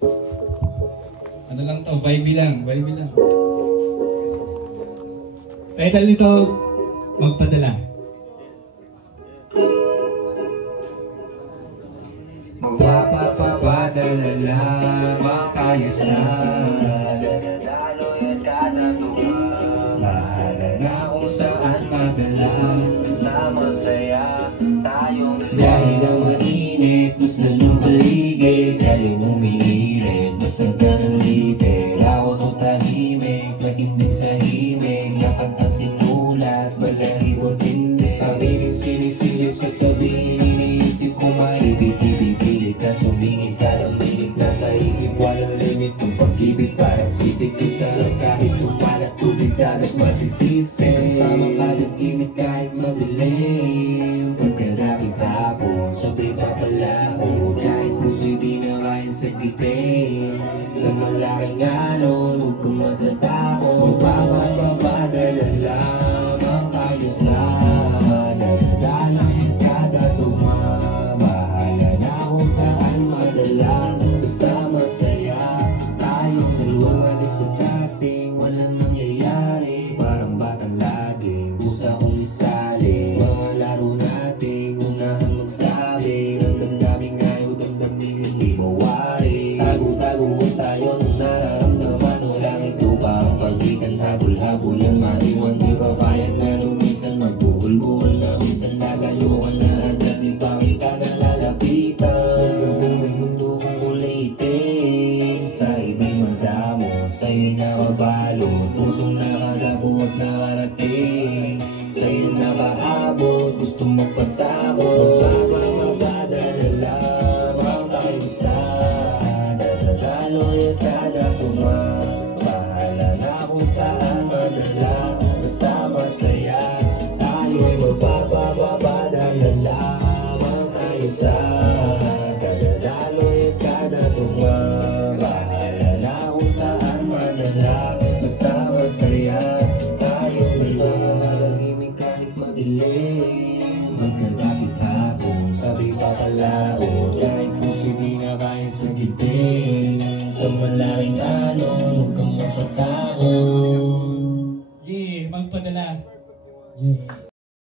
Ano lang to, vibe lang, vibe lang. Title nito, Magpadala. Magpapapadala lamang tayo sa dadaloy at kadatuhan. Bahala na kung saan madala, basta masaya tayong dahil ang mainit, mas lalong paligid. Galing umiirit, mas ang kanalitin. Ako to tahimik, matindig sa himig. Nakanta sinulat, balahibo tindi. Pabilis sinisilip sasabihin, iniisip ko maibig-ibig. Na sumingin ka ng minig, nasa isip walang limit. Kung pag-ibig parang sisig-isa, kahit tumalat tubig dagat masisisi. Kasama ka nag-imit kahit madilim. Pagkarapit hapon, sabay papalaon. Kahit puso'y di na kain sa gipin. Sa malaking alon, huwag kang matatakot. Magpapapadala lamang tayo sa dadaloy at kadatuhan. Bahala na kung saan madala, basta masaya tayong dalawa. Balik sa dating walang nangyayari, parang batang laging pusa kong isali. Mga laro nating unahan magsabi, ang damdamin ngayon, damdamin hindi mawari. Tago-taguan tayo ng nararamdaman, walang ito pa ang pagitan. Habol-habol ang maiwan, di ba bayad na lumisan. Magbuhol-buhol na minsan lalayo ka na agad, di pa kita nalalapitan. Magkabuhay mundo kong kulay itim, sa ibig madamo, sa'yo nakabalot. Pusong nakalabo at nakarating, sa'yo napaabot, gusto magpasabot. Magpapapadala lamang tayo sa dadaloy at kadatuhan. Bahala na kung saan madala, basta masaya tayo'y magpapapadala lamang tayo sa dadaloy at kadatuhan. Bahala na kung saan madala, basta masaya tayo'y malagimik kahit madilim. Magkadapit hapon, sabi papalaon. Kahit puso'y di na kaya sa gipin. Sa malaking alon, huwag kang masatakot. Yeah, magpadala. Yeah.